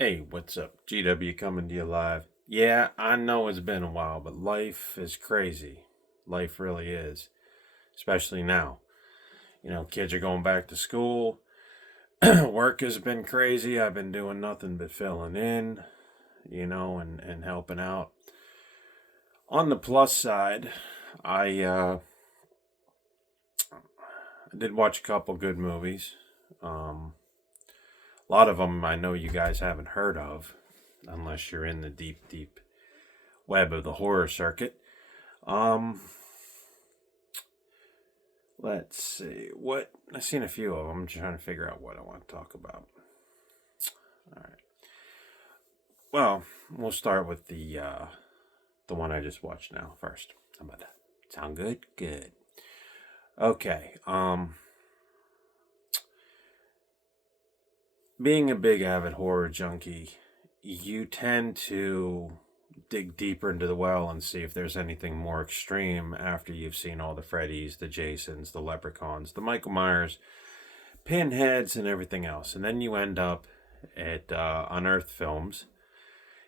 Hey, what's up? GW coming to you live. Yeah, I know it's been a while, but life is crazy. Life really is, especially now. Kids are going back to school. Work has been crazy. I've been doing nothing but filling in, and helping out. On the plus side, I did watch a couple good movies. A lot of them I know you guys haven't heard of, unless you're in the deep, deep web of the horror circuit. Um, let's see. What I've seen a few of them. I'm trying to figure out what I want to talk about. All right. Well, we'll start with the one I just watched now first. How about that? Sound good? Good. Okay. Being a big avid horror junkie, you tend to dig deeper into the well and see if there's anything more extreme after you've seen all the Freddys, the Jasons, the Leprechauns, the Michael Myers, Pinheads, and everything else. And then you end up at Unearthed Films.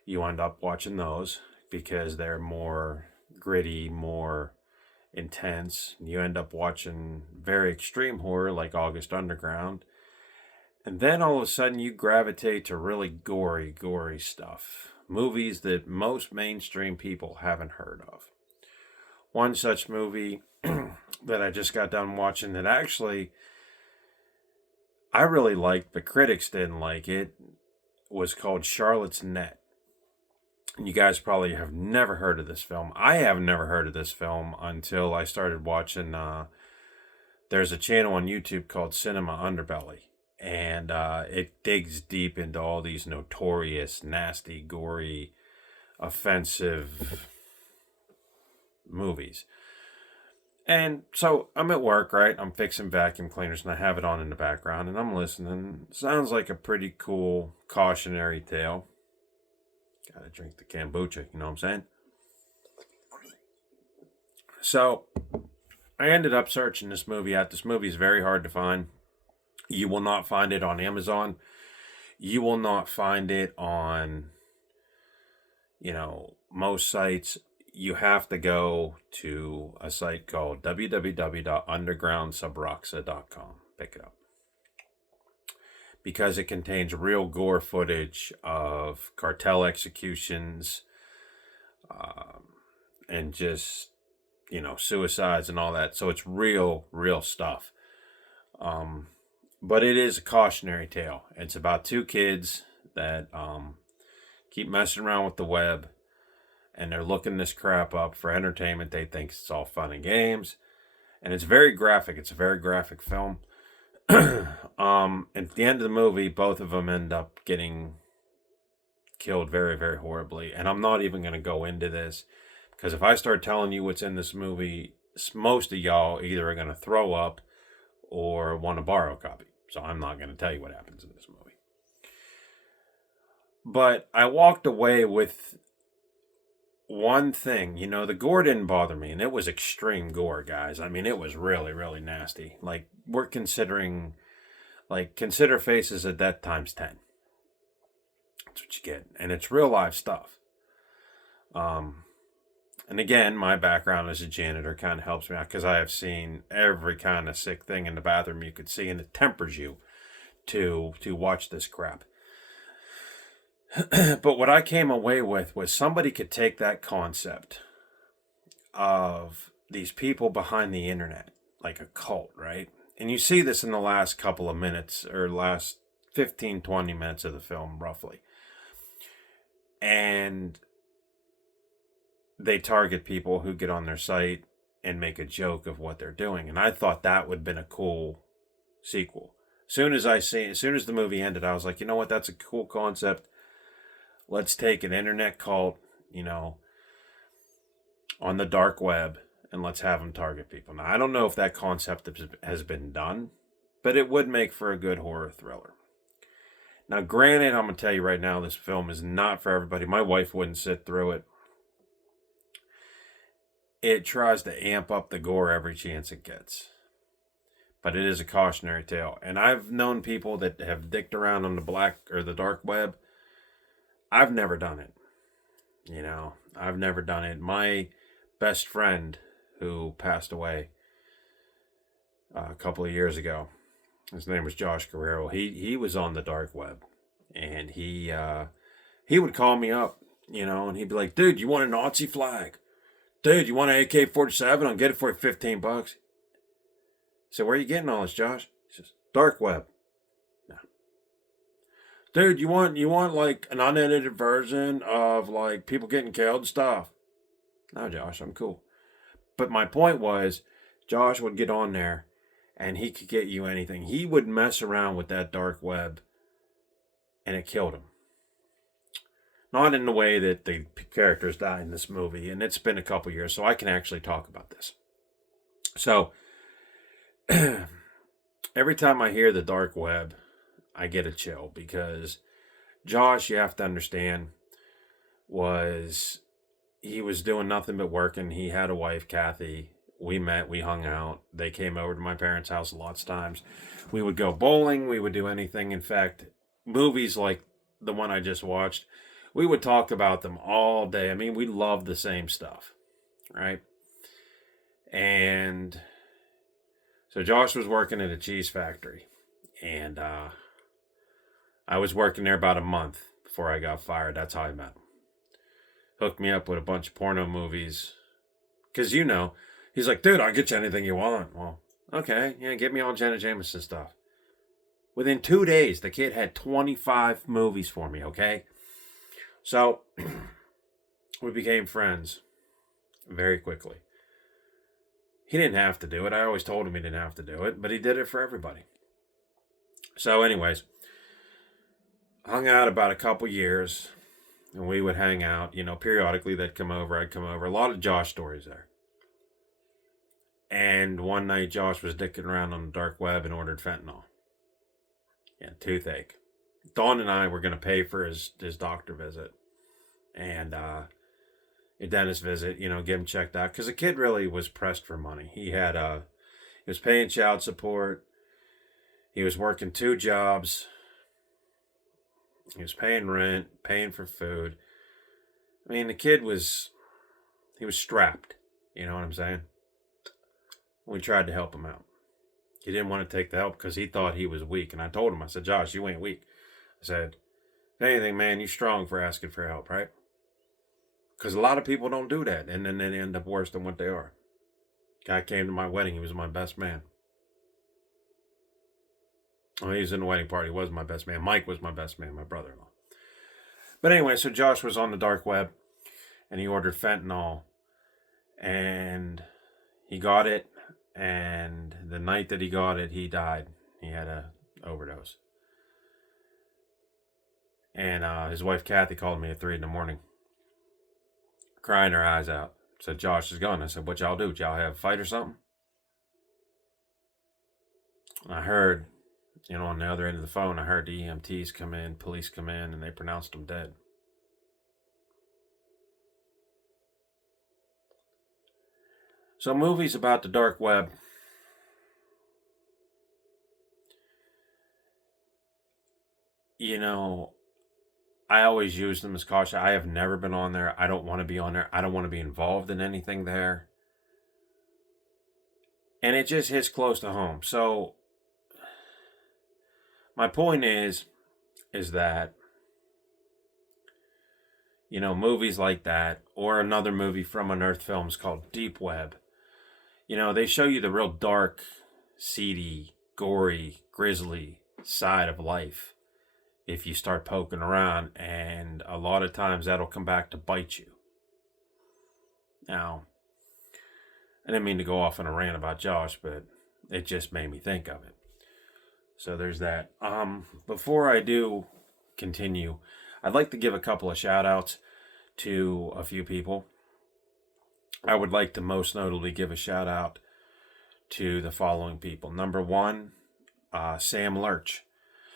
You end up watching those because they're more gritty, more intense. You end up watching very extreme horror like August Underground. And then all of a sudden you gravitate to really gory stuff. Movies that most mainstream people haven't heard of. One such movie that I just got done watching that actually I really liked, but critics didn't like it, was called Charlotte's Net. And you guys probably have never heard of this film. I have never heard of this film until I started watching. There's a channel on YouTube called Cinema Underbelly, and it digs deep into all these notorious, nasty, gory, offensive movies. And so I'm at work, right? I'm fixing vacuum cleaners and I have it on in the background and I'm listening. Sounds like a pretty cool cautionary tale. Gotta drink the kombucha, you know what I'm saying? So I ended up searching this movie out. This movie is very hard to find. You will not find it on Amazon. You will not find it on, most sites. You have to go to a site called www.undergroundsubroxa.com. Pick it up. Because it contains real gore footage of cartel executions and just, suicides and all that. So it's real stuff. But it is a cautionary tale. It's about two kids that keep messing around with the web and they're looking this crap up for entertainment. They think it's all fun and games. And it's very graphic. It's a very graphic film. At the end of the movie, both of them end up getting killed very, very horribly. And I'm not even going to go into this because if I start telling you what's in this movie, most of y'all either are going to throw up or want to borrow a copy. So I'm not going to tell you what happens in this movie. But I walked away with one thing. The gore didn't bother me, and it was extreme gore, guys. I mean, it was really, really nasty. Like, we're considering, consider Faces of Death times 10. That's what you get. And it's real life stuff. And again, my background as a janitor kind of helps me out because I have seen every kind of sick thing in the bathroom you could see, and it tempers you to watch this crap. But what I came away with was somebody could take that concept of these people behind the internet, like a cult, right? And you see this in the last couple of minutes or last 15, 20 minutes of the film, roughly. And they target people who get on their site and make a joke of what they're doing. And I thought that would have been a cool sequel. As soon as the movie ended, I was like, you know what? That's a cool concept. Let's take an internet cult, on the dark web, and let's have them target people. Now, I don't know if that concept has been done, but it would make for a good horror thriller. Now, granted, I'm going to tell you right now, this film is not for everybody. My wife wouldn't sit through it. It tries to amp up the gore every chance it gets. But it is a cautionary tale. And I've known people that have dicked around on the black or the dark web I've never done it. I've never done it. My best friend who passed away a couple of years ago, his name was Josh Guerrero. He was on the dark web, and he would call me up, and he'd be like, "Dude, you want a Nazi flag? Dude, you want an AK-47? I'll get it for you $15." So where are you getting all this, Josh? He says, "Dark web." No. Dude, you want like an unedited version of like people getting killed and stuff? No, Josh, I'm cool. But my point was, Josh would get on there and he could get you anything. He would mess around with that dark web and it killed him. Not in the way that the characters die in this movie, and it's been a couple years, so I can actually talk about this. So, every time I hear the dark web, I get a chill because Josh, you have to understand, he was doing nothing but working. He had a wife, Kathy. We met, we hung out. They came over to my parents' house lots of times. We would go bowling, we would do anything. In fact, movies like the one I just watched, we would talk about them all day. I mean, we loved the same stuff, right? And so Josh was working at a cheese factory, and I was working there about a month before I got fired. That's how I met him. Hooked me up with a bunch of porno movies. Because, he's like, "Dude, I'll get you anything you want." Well, okay, yeah, get me all Jenna Jameson stuff. Within 2 days, the kid had 25 movies for me, okay? So, we became friends very quickly. He didn't have to do it. I always told him he didn't have to do it, but he did it for everybody. So, anyways, hung out about a couple years, and we would hang out. Periodically they'd come over, I'd come over. A lot of Josh stories there. And one night Josh was dicking around on the dark web and ordered fentanyl. Yeah, toothache. Dawn and I were going to pay for his doctor visit and a dentist visit, get him checked out. Because the kid really was pressed for money. He was paying child support. He was working 2 jobs. He was paying rent, paying for food. I mean, the kid was strapped. You know what I'm saying? We tried to help him out. He didn't want to take the help because he thought he was weak. And I told him, I said, "Josh, you ain't weak." I said, "If anything, man, you're strong for asking for help, right?" Because a lot of people don't do that. And then they end up worse than what they are. Guy came to my wedding. He was my best man. Well, he was in the wedding party. He was my best man. Mike was my best man, my brother-in-law. But anyway, so Josh was on the dark web. And he ordered fentanyl. And he got it. And the night that he got it, he died. He had a overdose. And his wife, Kathy, called me at 3 a.m, crying her eyes out. Said, "Josh is gone." I said, "What y'all do? Did y'all have a fight or something?" And I heard, on the other end of the phone, I heard the EMTs come in, police come in, and they pronounced him dead. So movies about the dark web, I always use them as caution. I have never been on there. I don't want to be on there. I don't want to be involved in anything there. And it just hits close to home. So my point is that, movies like that, or another movie from Unearthed Films called Deep Web, they show you the real dark, seedy, gory, grisly side of life if you start poking around, and a lot of times that'll come back to bite you. Now, I didn't mean to go off on a rant about Josh, but it just made me think of it. So there's that. Before I do continue, I'd like to give a couple of shout outs to a few people. I would like to most notably give a shout out to the following people. Number 1, Sam Lurch.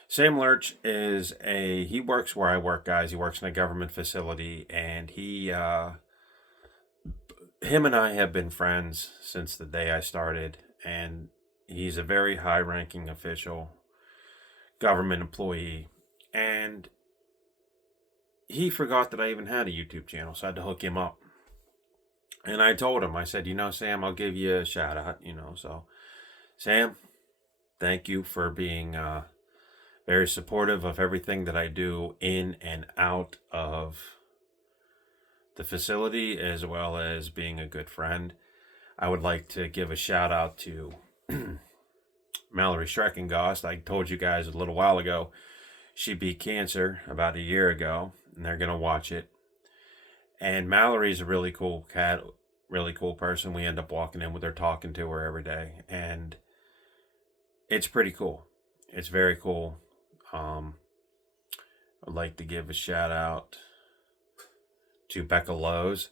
Sam Lurch he works where I work, guys. He works in a government facility, and him and I have been friends since the day I started, and he's a very high-ranking official, government employee, and he forgot that I even had a YouTube channel, so I had to hook him up. And I told him, I said, Sam, I'll give you a shout out, So, Sam, thank you for being very supportive of everything that I do in and out of the facility, as well as being a good friend. I would like to give a shout out to Mallory Schreckengost. I told you guys a little while ago she beat cancer about a year ago, and they're going to watch it. And Mallory's a really cool cat, really cool person. We end up walking in with her, talking to her every day, and it's pretty cool. It's very cool. I'd like to give a shout out to Becca Lowe's.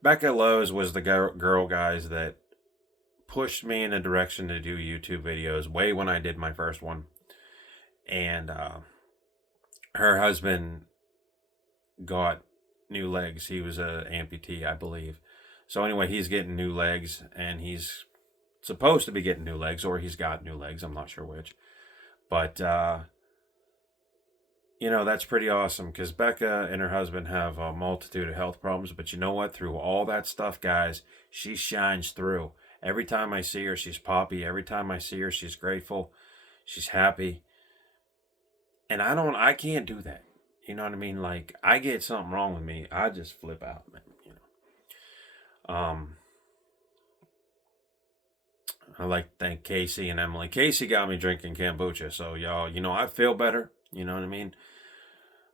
Becca Lowe's was the girl, guys, that pushed me in a direction to do YouTube videos way when I did my first one. And her husband got new legs. He was a amputee, I believe. So anyway, he's getting new legs, and he's supposed to be getting new legs, or he's got new legs. I'm not sure which. But, that's pretty awesome, because Becca and her husband have a multitude of health problems. But you know what? Through all that stuff, guys, she shines through. Every time I see her, she's poppy. Every time I see her, she's grateful. She's happy. And I can't do that. You know what I mean? Like, I get something wrong with me, I just flip out, man. I like to thank Casey and Emily. Casey got me drinking kombucha, so y'all, I feel better. You know what I mean?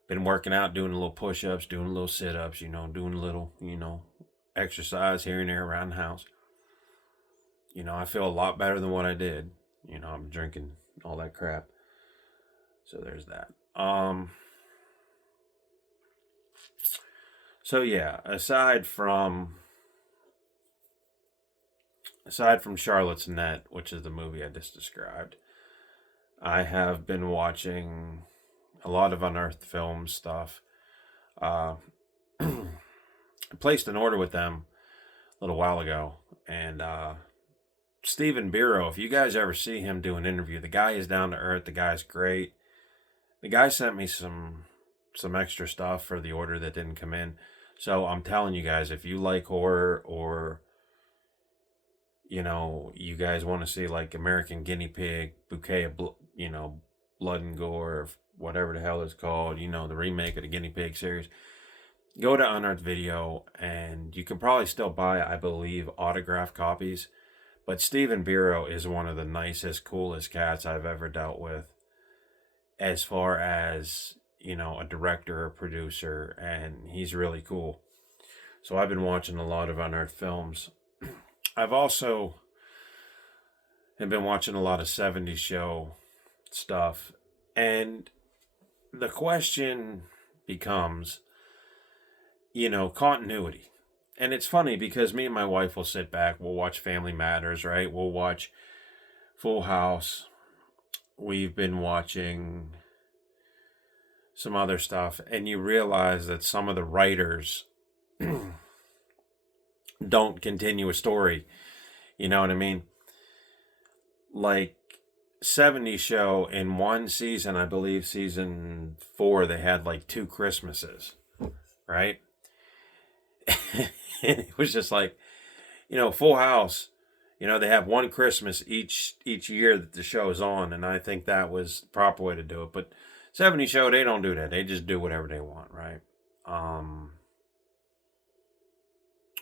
Been working out, doing a little push-ups, doing a little sit-ups, doing a little, exercise here and there around the house. I feel a lot better than what I did. I'm drinking all that crap. So there's that. So yeah, aside from Charlotte's Net, which is the movie I just described, I have been watching a lot of Unearthed Film stuff. I placed an order with them a little while ago, and Stephen Biro, if you guys ever see him do an interview, the guy is down to earth. The guy's great. The guy sent me some extra stuff for the order that didn't come in. So I'm telling you guys, if you like horror, or you guys want to see like American Guinea Pig, Bouquet of Blood and Gore, or whatever the hell it's called, the remake of the Guinea Pig series, go to Unearthed Video, and you can probably still buy, I believe, autographed copies. But Stephen Biro is one of the nicest, coolest cats I've ever dealt with, as far as, a director or producer, and he's really cool. So I've been watching a lot of Unearthed Films. I've also been watching a lot of 70s show stuff, and the question becomes, continuity. And it's funny because me and my wife will sit back, we'll watch Family Matters, right? We'll watch Full House. We've been watching some other stuff, and you realize that some of the writers don't continue a story. You know what I mean? Like 70s show, in one season, I believe season 4, they had like 2 Christmases, right? It was just like, Full House, they have one Christmas each year that the show is on, and I think that was the proper way to do it. But 70 show, they don't do that. They just do whatever they want, right?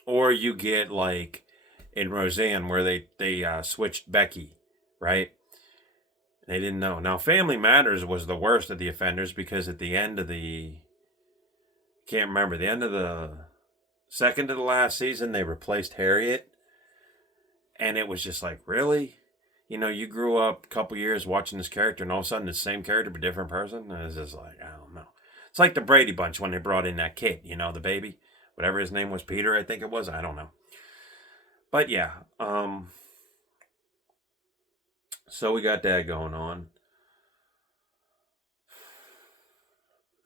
Or you get like in Roseanne, where they switched Becky, right? They didn't know. Now, Family Matters was the worst of the offenders, because at the end of the second to the last season, they replaced Harriet. And it was just like, really? You grew up a couple years watching this character, and all of a sudden it's the same character but different person? And it's just like, I don't know. It's like the Brady Bunch when they brought in that kid, the baby. Whatever his name was, Peter, I think it was. I don't know. But yeah. So we got that going on.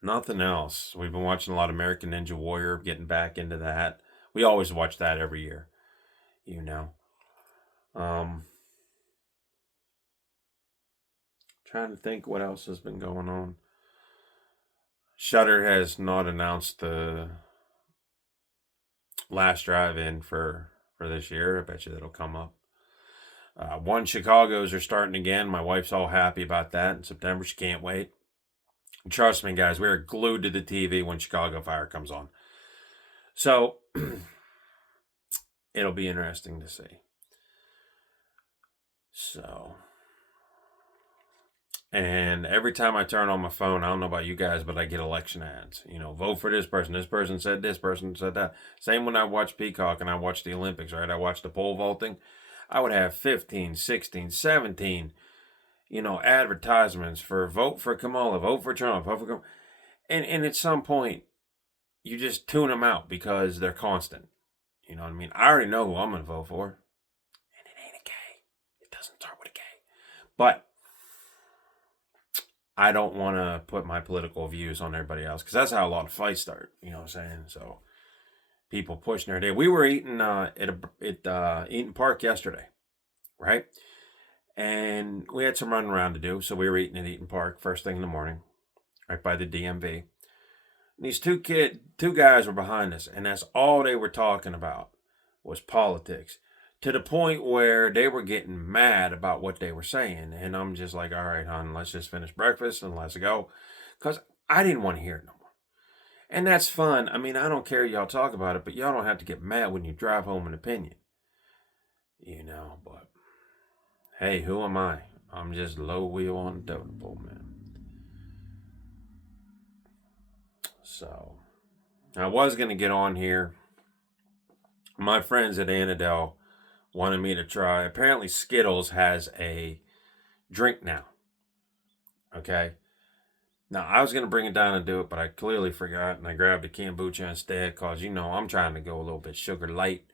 Nothing else. We've been watching a lot of American Ninja Warrior, getting back into that. We always watch that every year, Trying to think what else has been going on. Shudder has not announced the last drive-in for this year. I bet you that'll come up. One Chicago's are starting again. My wife's all happy about that in September. She can't wait. Trust me, guys, we're glued to the TV when Chicago Fire comes on. So it'll be interesting to see. So, and every time I turn on my phone, I don't know about you guys, but I get election ads. You know, vote for this person. This person said this. Person said that. Same when I watch Peacock and I watch the Olympics, right? I watch the pole vaulting. I would have 15, 16, 17, advertisements for vote for Kamala, vote for Trump, vote for Kamala. And at some point, you just tune them out because they're constant. You know what I mean? I already know who I'm going to vote for. And it ain't a K. It doesn't start with a K. But I don't want to put my political views on everybody else because that's how a lot of fights start. You know what I'm saying? So people pushing their day. We were eating at Eaton Park yesterday, right? And we had some running around to do, so we were eating at Eaton Park first thing in the morning, right by the DMV. And these two guys were behind us, and that's all they were talking about was politics, to the point where they were getting mad about what they were saying. And I'm just like, all right, hon, let's just finish breakfast and let's go. Because I didn't want to hear it no more. And that's fun. I mean, I don't care y'all talk about it, but y'all don't have to get mad when you drive home an opinion. But hey, who am I? I'm just low wheel on the totem pole, man. So, I was going to get on here. My friends at Annadel wanted me to try. Apparently, Skittles has a drink now. Okay? Now, I was going to bring it down and do it, but I clearly forgot, and I grabbed a kombucha instead because, I'm trying to go a little bit sugar light.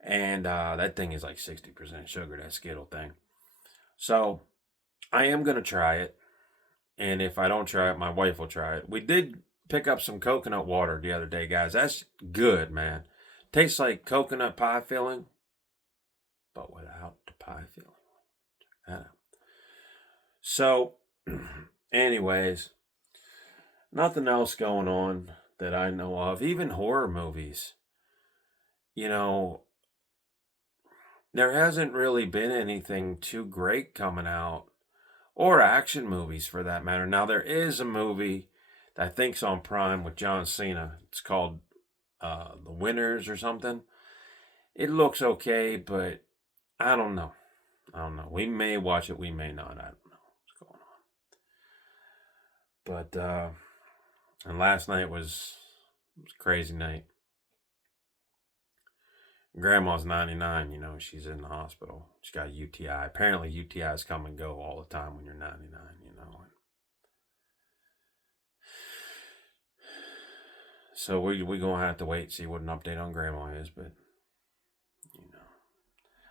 And that thing is like 60% sugar, that Skittle thing. So, I am going to try it. And if I don't try it, my wife will try it. We did pick up some coconut water the other day, guys. That's good, man. Tastes like coconut pie filling, but without the pie filling. Check that out. So, anyways, nothing else going on that I know of. Even horror movies. There hasn't really been anything too great coming out. Or action movies, for that matter. Now, there is a movie that I think's on Prime with John Cena. It's called The Winners or something. It looks okay, but I don't know. We may watch it, we may not. I don't know what's going on. But and last night was a crazy night. Grandma's 99, she's in the hospital. She got UTI. Apparently UTIs come and go all the time when you're 99, So we going to have to wait and see what an update on Grandma is, but,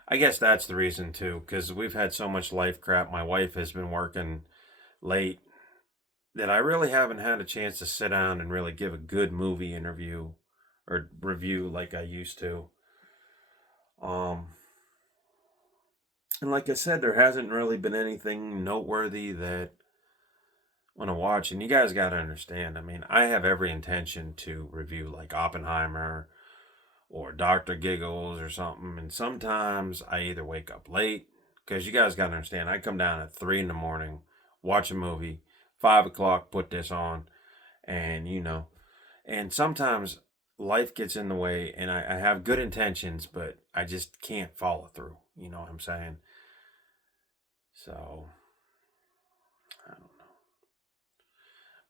I guess that's the reason, too, because we've had so much life crap. My wife has been working late that I really haven't had a chance to sit down and really give a good movie interview or review like I used to. And like I said, there hasn't really been anything noteworthy that I want to watch. And you guys got to understand, I mean, I have every intention to review like Oppenheimer or Dr. Giggles or something. And sometimes I either wake up late, because you guys got to understand, I come down at 3 in the morning, watch a movie, 5 o'clock, put this on, and and sometimes life gets in the way, and I have good intentions, but I just can't follow through. You know what I'm saying? So, I don't know.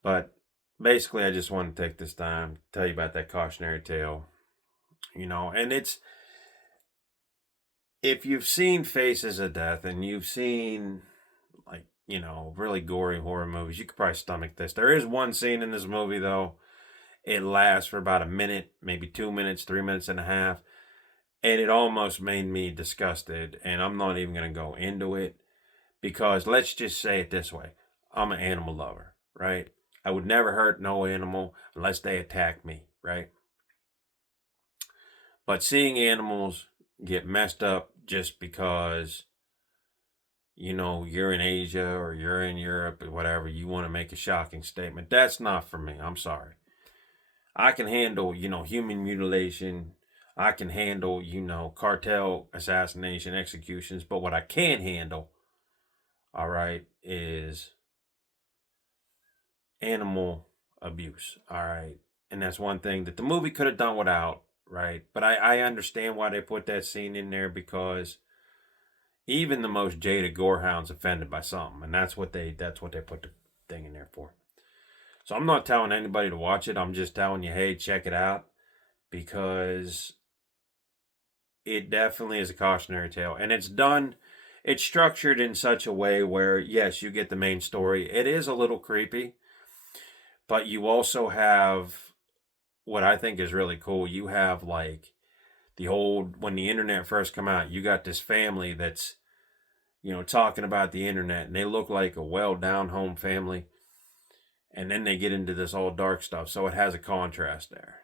But basically, I just want to take this time to tell you about that cautionary tale. And it's, if you've seen Faces of Death and you've seen, like, really gory horror movies, you could probably stomach this. There is one scene in this movie, though. It lasts for about a minute, maybe 2 minutes, 3 minutes and a half. And it almost made me disgusted. And I'm not even going to go into it. Because let's just say it this way. I'm an animal lover, right? I would never hurt no animal unless they attack me, right? But seeing animals get messed up just because you're in Asia or you're in Europe or whatever, you want to make a shocking statement. That's not for me. I'm sorry. I can handle, human mutilation. I can handle, cartel assassination, executions. But what I can't handle, all right, is animal abuse. All right. And that's one thing that the movie could have done without, right? But I understand why they put that scene in there, because even the most jaded gorehound's offended by something. And that's what they put the thing in there for. So I'm not telling anybody to watch it. I'm just telling you, hey, check it out, because it definitely is a cautionary tale. And it's structured in such a way where, yes, you get the main story. It is a little creepy, but you also have what I think is really cool. You have like when the internet first come out, you got this family that's, talking about the internet, and they look like a well down home family. And then they get into this all dark stuff. So it has a contrast there.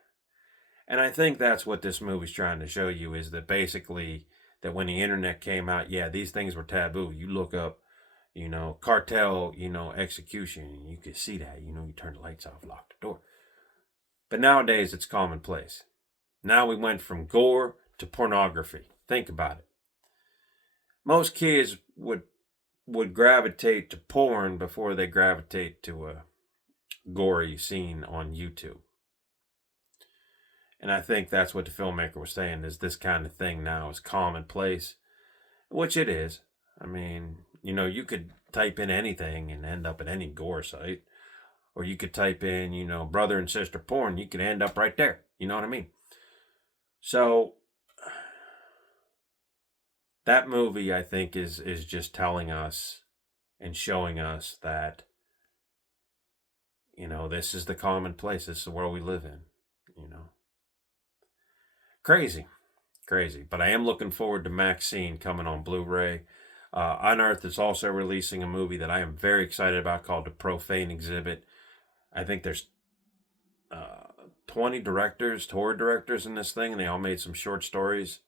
And I think that's what this movie's trying to show you, is that basically that when the internet came out, yeah, these things were taboo. You look up, cartel, execution, and you could see that, you turn the lights off, lock the door. But nowadays it's commonplace. Now we went from gore to pornography. Think about it. Most kids would gravitate to porn before they gravitate to a gory scene on YouTube. And I think that's what the filmmaker was saying, is this kind of thing now is commonplace, which it is. I mean, you could type in anything and end up at any gore site. Or you could type in, brother and sister porn, you could end up right there. You know what I mean? So that movie, I think, is just telling us and showing us that, this is the commonplace. This is the world we live in. Crazy. Crazy. But I am looking forward to Maxine coming on Blu-ray. Unearthed is also releasing a movie that I am very excited about called The Profane Exhibit. I think there's 20 tour directors in this thing, and they all made some short stories.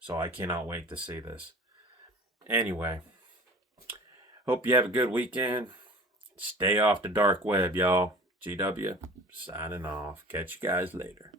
So I cannot wait to see this. Anyway, hope you have a good weekend. Stay off the dark web, y'all. GW, signing off. Catch you guys later.